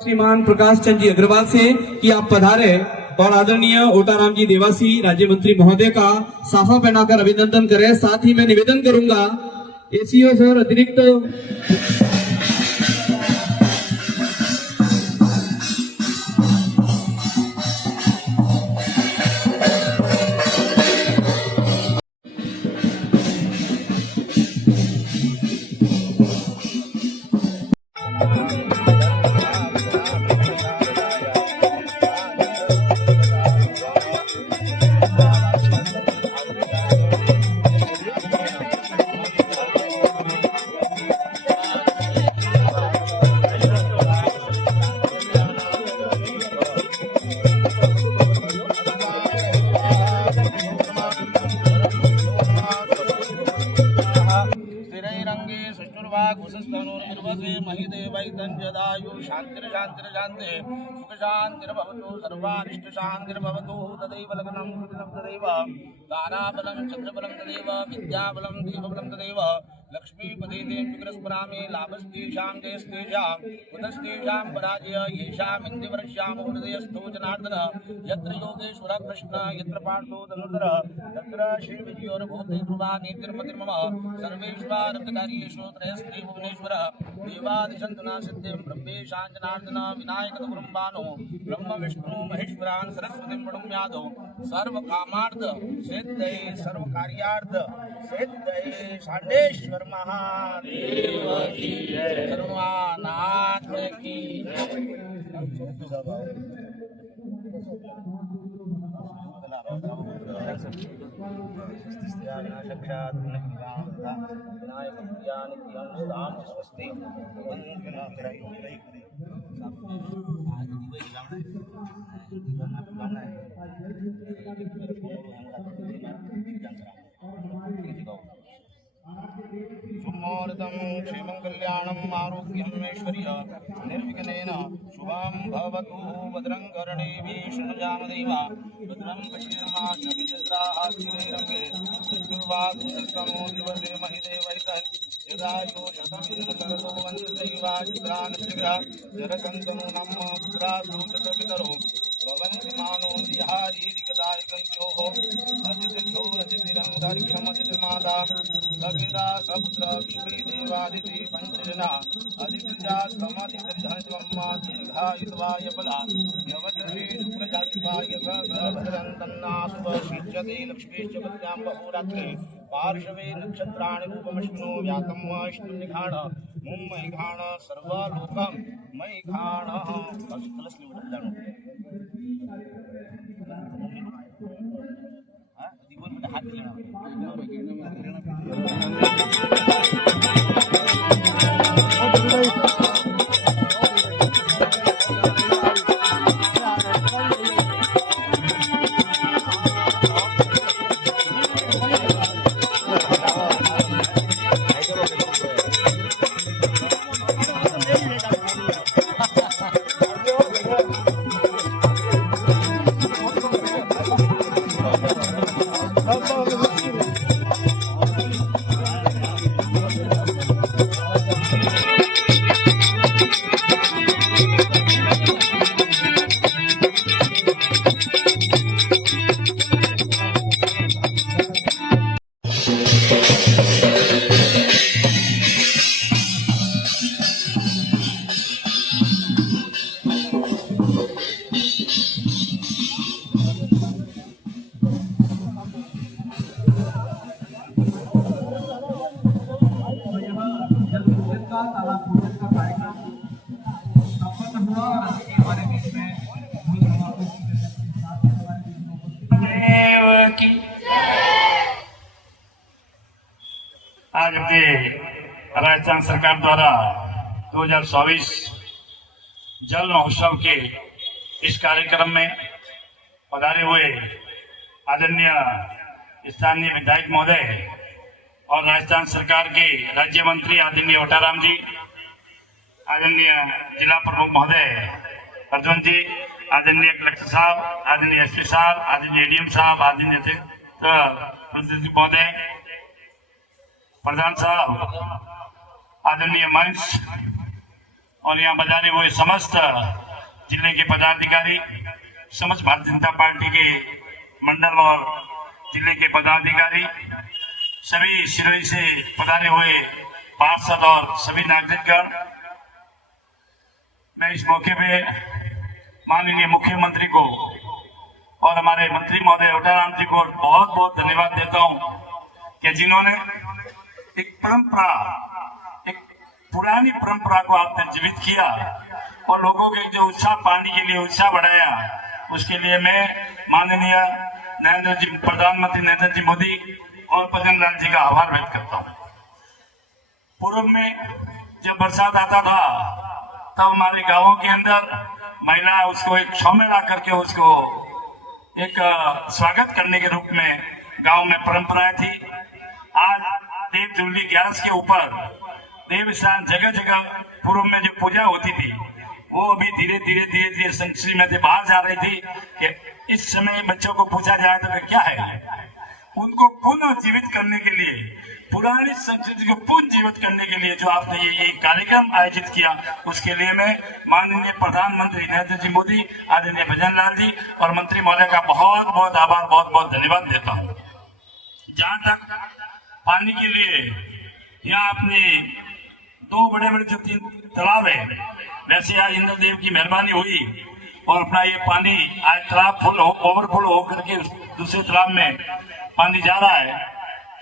श्रीमान प्रकाश चंद जी अग्रवाल से कि आप पधारे और आदरणीय ओटाराम जी देवासी राज्य मंत्री महोदय का साफा पहनाकर अभिनंदन करें। साथ ही मैं निवेदन करूंगा एसीओ सर अतिरिक्त शांति सुख शांतिर्भवतु सर्वानिष्ट शांतिर्भवतु तदैव लग्नं सुदिनं तदैव ताराबलं चंद्रबलं तदैव विद्याबलं देवबलं तदैव लक्ष्मीपदे देवग्रस्मरामे लाभस्तेषां जयस्तेषां कुतस्तेषां पराजय येषाम् इन्द्रियवर्ष्यामो हृदयस्थो जनार्दन यत्र योगेश्वर कृष्ण यत्र पार्थो धनुर्धर तत्र श्रीविजयोर्भूते ध्रुवा नीतिर्मतिर्मम सर्वेश्वरकार्येषु त्रयस्ते भुवनेश्वर देवादिशन्तुना सिद्धिं ब्रह्मेशां जनार्दन विनायकतुरुम्बानो ब्रह्म विष्णु महेश्वरान् सरस्वतीं प्रणम्यादो सर्वकामार्थ सिद्धये सर्वकार्यार्थ सिद्धये षण्डेश्वर महादेव की जय सर्वनाथ की सुमूर्तं क्षेमं कल्याणम् आरोग्यम् ऐश्वर्य निर्विघ्नेन शुभं भवतु भद्रं कर्णेभिः शृणुयाम देवा भद्रं पश्येमाशभिजत्रास्तिरङ्गे चतुर्वाग्निस्तमो दिवसे महिदेवैतः यदायो शतमिन्द्रकरो वन्ददैवाचित्रानश्चिग्रः जरसन्तमो नमः पुत्रासु शतपितरो भवन्ति मानो विहारीरिकदायकयोः अतिथिभ्यो रतिरङ्गारिक्षमतिमाता सविता सपुत्र विश्वेदेवादिति पञ्चजना अधिकृजास्तमधिकृधनत्वम्मा दीर्घायुत्वाय बला यवदृशे शुक्रजातिकाय भद्रन्तन्नाशुभशीच्यते लक्ष्मीश्च पद्यां बहुरात्रे पार्श्वे नक्षत्राणि रूपमश्विनो व्यातं विष्णुनिघाण मुम्मैघाण सर्वलोकं मैघाण हाथ आज अपने राजस्थान सरकार द्वारा 2024 जल महोत्सव के इस कार्यक्रम में पधारे हुए आदरणीय स्थानीय विधायक महोदय और राजस्थान सरकार के राज्य मंत्री आदरणीय ओटाराम जी, आदरणीय जिला प्रमुख महोदय अर्जुन जी, आदरणीय कलेक्टर साहब, आदरणीय एसपी साहब, आदरणीय एडीएम साहब, आदरणीय महोदय, प्रधान साहब, आदरणीय मंच और यहाँ बजाने हुए समस्त जिले के पदाधिकारी, समस्त भारतीय जनता पार्टी के मंडल और जिले के पदाधिकारी, सभी सिरोही से पधारे हुए पार्षद और सभी नागरिकगण, मैं इस मौके पे माननीय मुख्यमंत्री को और हमारे मंत्री महोदय ओटाराम जी को बहुत बहुत धन्यवाद देता हूं कि जिन्होंने एक परंपरा, एक पुरानी परंपरा को आपने जीवित किया और लोगों के जो उत्साह, पानी के लिए उत्साह बढ़ाया, उसके लिए मैं माननीय प्रधानमंत्री नरेंद्र जी मोदी और प्रधान लाल जी का आभार व्यक्त करता हूँ। पूर्व में जब बरसात आता था तब हमारे गांवों के अंदर महिला उसको एक छाव में ला करके उसको एक स्वागत करने के रूप में गांव में परंपराएं थी। आज देव जुल्ली ग्यारस के ऊपर देव स्नान जगह जगह पूर्व में जो पूजा होती थी वो अभी धीरे धीरे संस्कृति में से बाहर जा रही थी कि इस समय बच्चों को पूछा जाए तो क्या है, उनको पुनः जीवित करने के लिए, पुरानी संस्कृति को पुनः जीवित करने के लिए जो आपने ये कार्यक्रम आयोजित किया, उसके लिए मैं माननीय प्रधानमंत्री नरेंद्र जी मोदी, आदरणीय भजन लाल जी और मंत्री महोदय का बहुत बहुत आभार, बहुत बहुत धन्यवाद देता हूँ। जहाँ तक पानी के लिए यहाँ अपने दो बड़े बड़े जो 3 तालाब है, वैसे आज इंद्रदेव की मेहरबानी हुई और अपना ये पानी आज तालाब फुल ओवरफुल होकर के दूसरे तालाब में पानी जा रहा है,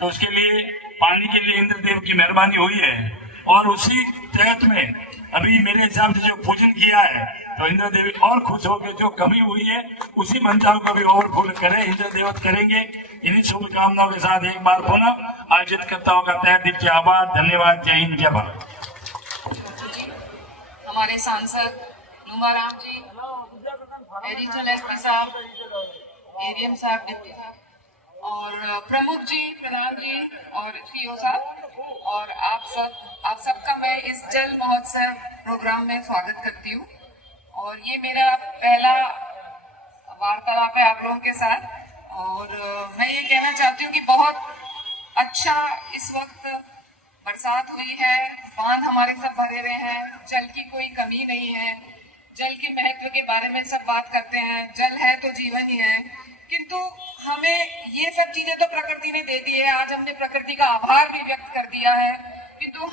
तो उसके लिए पानी के लिए इंद्रदेव की मेहरबानी हुई है। और उसी तहत में अभी मेरे हिसाब से जो पूजन किया है तो इंद्रदेवी और खुश होकर जो कमी हुई है उसी मंत्राओं को भी ओवरफुल करें, इंद्रदेवत करेंगे। इन्हीं शुभकामनाओं के साथ एक बार पुनः आयोजित करताओं का तहे दिल से आभार, धन्यवाद, जय हिंद, जय भारत। हमारे सांसद नुमाराम जी, एडिशनल एसपी साहब, एडीएम साहब, डिप्टी साहब और प्रमुख जी, प्रधान जी और सीओ साहब और आप सबका मैं इस जल महोत्सव प्रोग्राम में स्वागत करती हूँ। और ये मेरा पहला वार्तालाप है आप लोगों के साथ और मैं ये कहना चाहती हूँ कि बहुत अच्छा इस वक्त बरसात हुई है, बांध हमारे सब भरे हुए हैं, जल की कोई कमी नहीं है। जल के महत्व के बारे में सब बात करते हैं, जल है तो जीवन ही है, किंतु हमें ये सब चीजें तो प्रकृति ने दे दी है। आज हमने प्रकृति का आभार भी व्यक्त कर दिया है, किंतु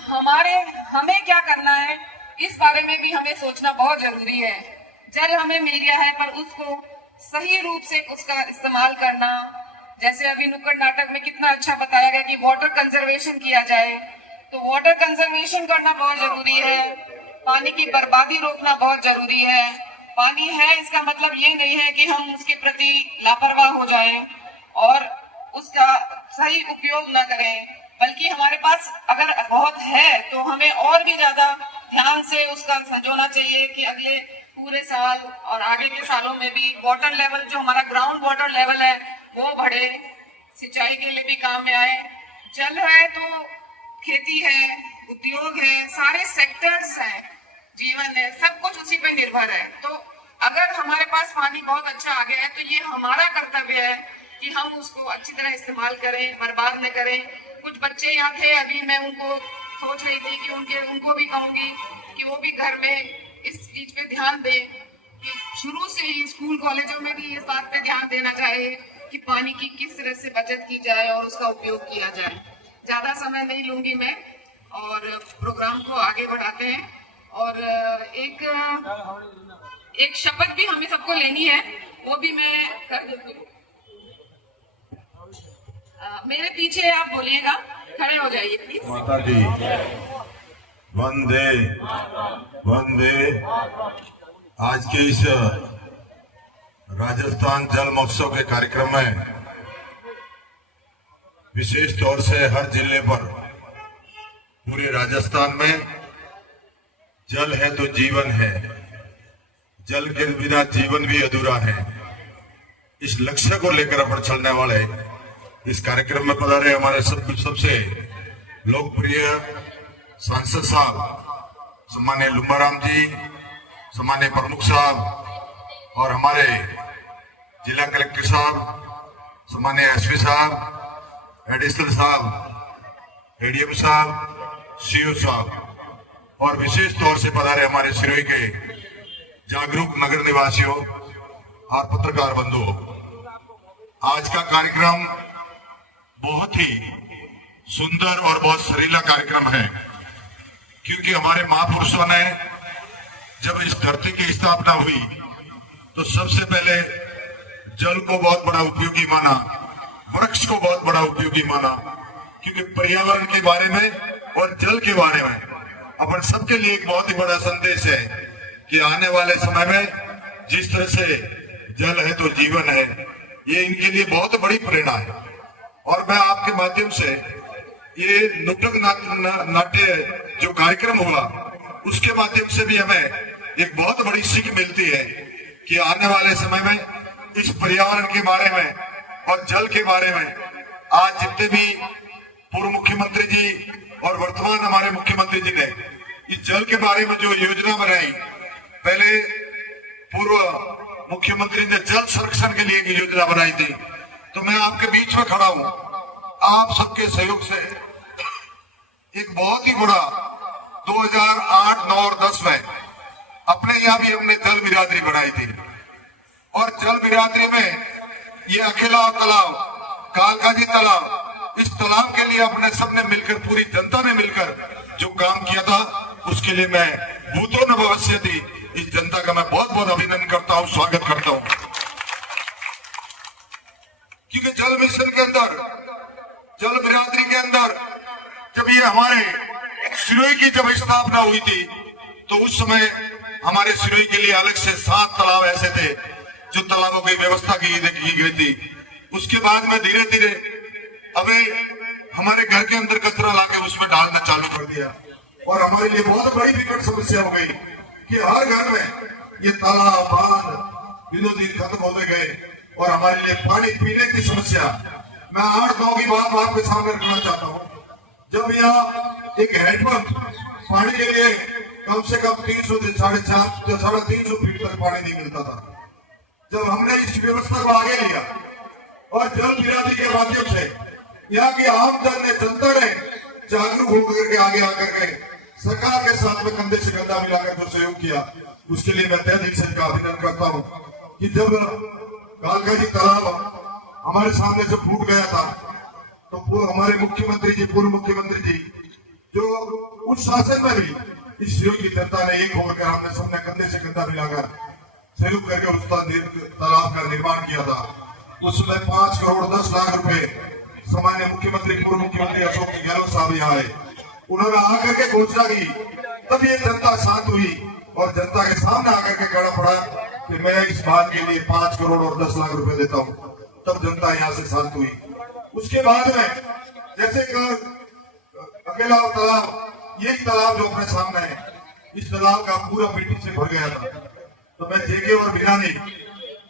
हमें क्या करना है इस बारे में भी हमें सोचना बहुत जरूरी है। जल हमें मिल गया है पर उसको सही रूप से उसका इस्तेमाल करना, जैसे अभी नुक्कड़ नाटक में कितना अच्छा बताया गया कि वाटर कंजर्वेशन किया जाए, तो वाटर कंजर्वेशन करना बहुत जरूरी है। पानी की बर्बादी रोकना बहुत जरूरी है। पानी है इसका मतलब ये नहीं है कि हम उसके प्रति लापरवाह हो जाएं और उसका सही उपयोग न करें, बल्कि हमारे पास अगर बहुत है तो हमें और भी ज्यादा ध्यान से उसका संजोना चाहिए कि अगले पूरे साल और आगे के सालों में भी वाटर लेवल, जो हमारा ग्राउंड वाटर लेवल है वो बढ़े, सिंचाई के लिए भी काम में आए। जल है तो खेती है, उद्योग है, सारे सेक्टर्स हैं, जीवन है, सब कुछ उसी पे निर्भर है। तो अगर हमारे पास पानी बहुत अच्छा आ गया है तो ये हमारा कर्तव्य है कि हम उसको अच्छी तरह इस्तेमाल करें, बर्बाद न करें। कुछ बच्चे यहाँ थे, अभी मैं उनको सोच रही थी कि उनको भी कहूंगी कि वो भी घर में इस चीज पे ध्यान दें कि शुरू से ही स्कूल कॉलेजों में भी इस बात पे ध्यान देना चाहिए कि पानी की किस तरह से बचत की जाए और उसका उपयोग किया जाए। ज्यादा समय नहीं लूंगी मैं और प्रोग्राम को आगे बढ़ाते हैं। और एक शपथ भी हमें सबको लेनी है, वो भी मैं कर देती हूँ। मेरे पीछे आप बोलिएगा, खड़े हो जाइए प्लीज। माता दी वंदे वंदे। आज के इस राजस्थान जल महोत्सव के कार्यक्रम में विशेष तौर से हर जिले पर पूरे राजस्थान में जल है तो जीवन है, जल के बिना जीवन भी अधूरा है, इस लक्ष्य को लेकर अपन चलने वाले इस कार्यक्रम में पधारे हमारे सबसे लोकप्रिय सांसद साहब सम्मान्य लुम्बाराम जी, सम्मान्य प्रमुख साहब और हमारे जिला कलेक्टर साहब, सम्मान्य एसपी साहब, एडिशनल साहब, एडीएम साहब, सीओ साहब और विशेष तौर से पधारे हमारे सिरोही के जागरूक नगर निवासियों और पत्रकार बंधुओं। आज का कार्यक्रम बहुत ही सुंदर और बहुत सरीला कार्यक्रम है, क्योंकि हमारे महापुरुषों ने जब इस धरती की स्थापना हुई तो सबसे पहले जल को बहुत बड़ा उपयोगी माना, वृक्ष को बहुत बड़ा उपयोगी माना, क्योंकि पर्यावरण के बारे में और जल के बारे में अपन सबके लिए एक बहुत ही बड़ा संदेश है कि आने वाले समय में जिस तरह से जल है तो जीवन है, ये इनके लिए बहुत बड़ी प्रेरणा है। और मैं आपके माध्यम से ये नुक्कड़ नाट्य जो कार्यक्रम हुआ उसके माध्यम से भी हमें एक बहुत बड़ी सीख मिलती है कि आने वाले समय में इस पर्यावरण के बारे में और जल के बारे में आज जितने भी पूर्व मुख्यमंत्री जी और वर्तमान हमारे मुख्यमंत्री जी ने इस जल के बारे में जो योजना बनाई, पहले पूर्व मुख्यमंत्री ने जल संरक्षण के लिए एक योजना बनाई थी, तो मैं आपके बीच में खड़ा हूं, आप सबके सहयोग से एक बहुत ही बड़ा 2008, 9 और 10 में अपने यहाँ भी हमने जल बिरादरी बनाई थी। और जल बिरादरी में ये अकेला तालाब, कालकाजी तालाब, इस तालाब के लिए अपने सबने मिलकर, पूरी जनता ने मिलकर जो काम किया था, उसके लिए मैं भूतो न भविष्यति इस जनता का मैं बहुत बहुत अभिनंदन करता हूं, स्वागत करता हूं। क्योंकि जल मिशन के अंदर, जल बिरादरी के अंदर जब ये हमारे सिरोही की जब स्थापना हुई थी तो उस समय हमारे सिरोही के लिए अलग से 7 तालाब ऐसे थे जो तालाबों की व्यवस्था की गई थी। उसके बाद में धीरे धीरे हमें हमारे घर के अंदर कचरा लाके उसमें डालना चालू कर दिया और हमारे लिए बहुत बड़ी विकट समस्या हो गई कि हर घर में ये तालाब, बांध दिनों दिन खत्म होते गए और हमारे लिए पानी पीने की समस्या। मैं 8 गांव की बात आपके सामने रखना चाहता हूँ। जब यहाँ एक हैंडपंप पानी के लिए कम से कम 300 से 350 फीट तक पानी नहीं मिलता था, जब हमने इस व्यवस्था को आगे लिया और जल बिरादरी के माध्यम से यहाँ की आम जनता ने जागरूक होकर के आगे आकर के सरकार के साथ में कंधे से कंधा मिलाकर जो सहयोग किया, उसके लिए मैं तहे दिल से इनका अभिनंदन करता हूँ। कि जब कालकाजी तालाब हमारे सामने से फूट गया था तो हमारे मुख्यमंत्री जी, पूर्व मुख्यमंत्री जी, जो उस शासन में भी इस सहयोग की जनता ने एक होकर हमने सबने कंधे से कंधा मिलाकर सहयोग करके उस तालाब का निर्माण किया था। उसमें 5 करोड़ 10 लाख रुपए सामान्य मुख्यमंत्री, पूर्व मुख्यमंत्री अशोक गहलोत साहब यहाँ आए, उन्होंने आकर के घोषणा की, तब ये जनता शांत हुई और जनता के सामने आकर के कहना पड़ा कि मैं इस बात के लिए 5 करोड़ और 10 लाख रुपए देता हूँ, तब जनता यहाँ से शांत हुई। उसके बाद में जैसे अकेला तालाब, यही तालाब जो अपने सामने है, इस तालाब का पूरा मिट्टी से भर गया था, तो मैं जेके और बिरानी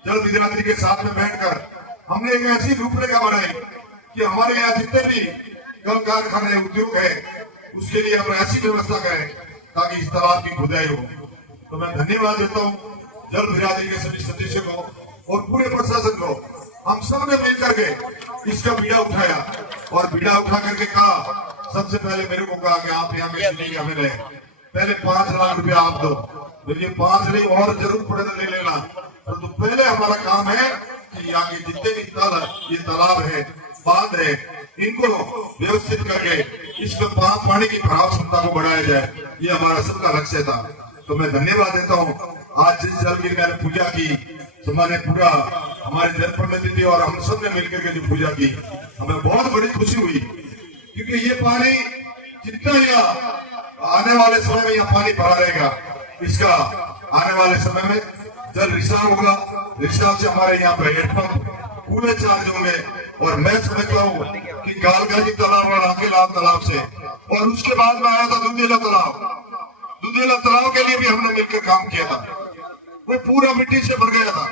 जल बिरादरी के साथ में बैठकर हमने एक ऐसी रूपरेखा बनाई कि हमारे यहाँ जितने भी कल कारखाने, उद्योग है, उसके लिए हम ऐसी व्यवस्था करें ताकि इस तालाब की खुदाई हो। तो मैं धन्यवाद देता हूँ जल बिरादरी के सभी सदस्यों को और पूरे प्रशासन को। हम सब ने मिलकर के इसका बीड़ा उठाया और बीड़ा उठा करके कहा, सबसे पहले मेरे को कहा कि आप यहाँ में हमें रहे, पहले 5 लाख रुपया आप दो, देखिए 5 नहीं और जरूर पड़े तो ले लेना, तो पहले हमारा काम है कि यहाँ के जितने भी ये तालाब है, बांध है, इनको व्यवस्थित करके इसमें पानी की प्रभाव क्षमता को बढ़ाया जाए, ये हमारा सबका लक्ष्य था। तो मैं धन्यवाद देता हूँ। आज जिस जल की मैंने पूजा की, तो मैंने पूरा हमारे जनप्रतिनिधि और हम सब ने मिलकर के जो पूजा की, हमें बहुत बड़ी खुशी हुई, क्योंकि ये पानी जितना यहाँ आने वाले समय में यहाँ पानी भरा रहेगा, इसका आने वाले समय में जल रिसाव होगा, रिसाव से हमारे यहाँ पे हेडपंप पूरे चार्ज होंगे। और मैं समझता हूँ कि गालगाजी तालाब और आकेलाब तालाब से, और उसके बाद में आया था दुधेला तालाब। दुधेला तालाब के लिए भी हमने मिलकर काम किया था, वो पूरा मिट्टी से भर गया था,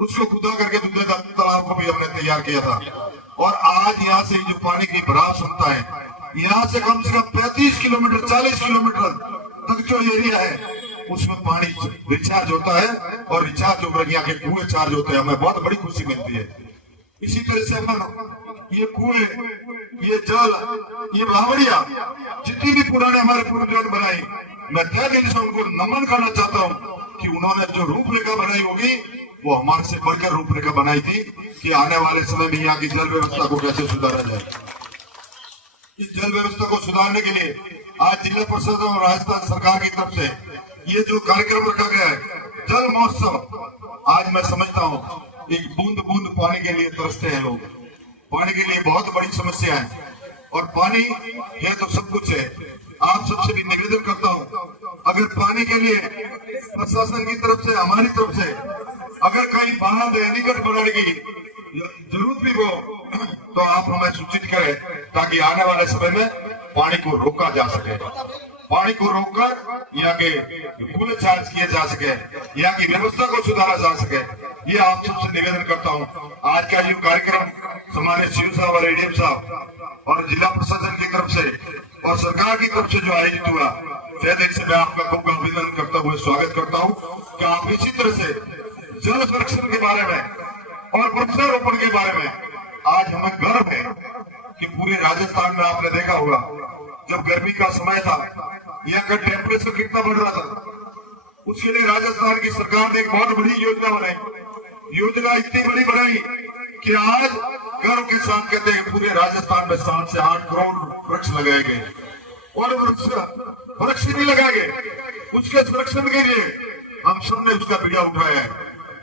उसको खुदा करके दुधेला तालाब को भी हमने तैयार किया था। और आज यहाँ से जो पानी की भराव क्षमता है, यहाँ से कम 35 किलोमीटर 40 किलोमीटर तक जो एरिया है उसमें पानी रिचार्ज होता है, और रिचार्ज होकर यहाँ के कुएं चार्ज होते हैं। हमें बहुत बड़ी खुशी मिलती है। इसी तरह से अपन ये कुएं, ये जल, ये बावड़िया जितनी भी पुराने हमारे पूर्वजों ने बनाई, मैं तय दिल से उनको नमन करना चाहता हूँ कि उन्होंने जो रूपरेखा बनाई होगी वो हमारे से बढ़कर रूपरेखा बनाई थी कि आने वाले समय में यहाँ की जल व्यवस्था को कैसे सुधारा जाए। इस जल व्यवस्था को सुधारने के लिए आज जिला परिषद और राजस्थान सरकार की तरफ से ये जो कार्यक्रम रखा गया है, जल महोत्सव, आज मैं समझता हूँ एक बूंद बूंद पानी के लिए तरसते हैं लोग। पानी के लिए बहुत बड़ी समस्या है, और पानी है तो सब कुछ है। आप सबसे भी निवेदन करता हूँ, अगर पानी के लिए प्रशासन की तरफ से, हमारी तरफ से अगर कहीं बांध निकट बनाने की जरूरत भी हो, तो आप हमें सूचित करें, ताकि आने वाले समय में पानी को रोका जा सके। पानी को रोककर यहाँ के पुल चार्ज किए जा सके, यहाँ की व्यवस्था को सुधारा जा सके, ये आप सबसे निवेदन करता हूँ। आज का ये कार्यक्रम हमारे सीओ साहब और एडीएम साहब और जिला प्रशासन की तरफ से और सरकार की तरफ से जो आयोजित हुआ, तहे दिल से मैं आपका खूब अभिनंदन करता हुए स्वागत करता हूँ कि आप इसी तरह से जल संरक्षण के बारे में और वृक्षारोपण के बारे में आज हमें गर्व है कि पूरे राजस्थान में आपने देखा होगा, जब गर्मी का समय था, यहाँ का टेम्परेचर कितना बढ़ रहा था, उसके लिए राजस्थान की सरकार ने एक बहुत बड़ी योजना बनाई। योजना इतनी बड़ी बनाई कि आज गर्व के साथ कहते हैं पूरे राजस्थान में 7 से 8 करोड़ वृक्ष लगाए गए, और वृक्ष भी लगाए गए। उसके संरक्षण के लिए हम सब ने उसका बीड़ा उठाया है,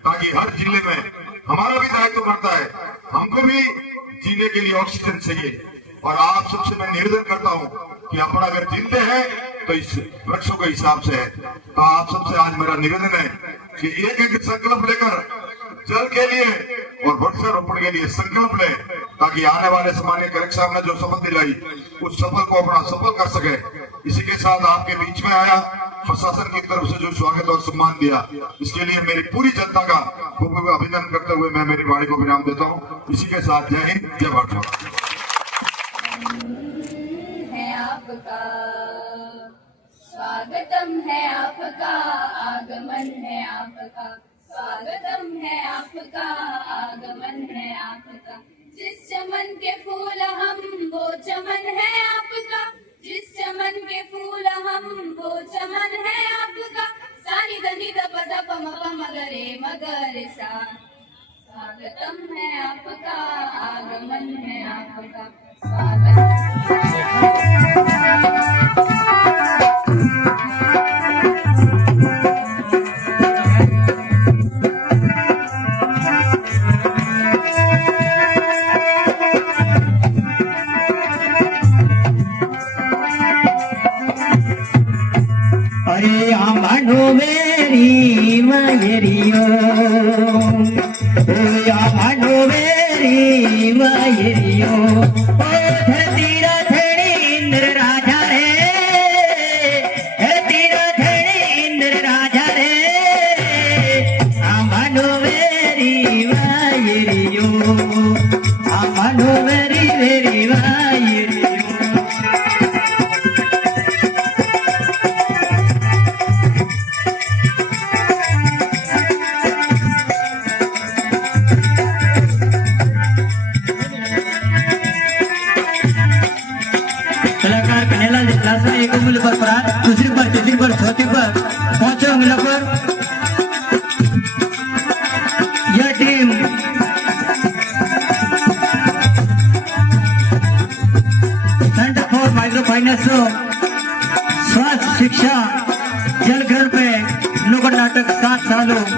ताकि हर जिले में हमारा भी दायित्व बढ़ता है, हमको भी जीने के लिए ऑक्सीजन चाहिए। और आप सबसे मैं निवेदन करता हूँ कि अपन अगर जिंदे हैं तो इस वृक्षों के हिसाब से है। तो आप सबसे आज मेरा निवेदन है कि एक एक संकल्प लेकर जल के लिए और वृक्षारोपण के लिए संकल्प ले, ताकि आने वाले समय कलेक्टर ने जो शपथ दिलाई उस शपथ को अपना सफल कर सके। इसी के साथ आपके बीच में आया, प्रशासन की तरफ से जो स्वागत और सम्मान दिया, इसके लिए मेरी पूरी जनता का खूब अभिनंदन करते हुए मैं मेरी वाणी को विराम देता हूँ। इसी के साथ जय हिंद, जय भारत। आपका स्वागतम है, आपका आगमन है, आपका स्वागतम है, आपका आगमन है, आपका जिस चमन के फूल हम वो चमन है आपका, जिस चमन के फूल हम वो चमन है आपका। सानी धनी द पद पम पम गरे मगर सा, स्वागतम है आपका, आगमन है आपका, स्वागत। अरे आमानो मेरी मायरियो, ओ आमानो मेरी मायरियो, ओ धरतीरा धड़ी इंद्र राजा रे, धरतीरा धड़ी इंद्र राजा रे, आमानो मेरी मायरियो, आमानो मेरी मेरी मायरियो। कलाकार कन्हैयालाल लालसा एक उंगली पर प्राण, दूसरी पर, तीसरी पर, चौथी पर, पांचों उंगलियों पर यह टीम माइक्रो फाइनेंस स्वास्थ्य शिक्षा जल ग्रहण पे नुक्कड़ नाटक 7 सालों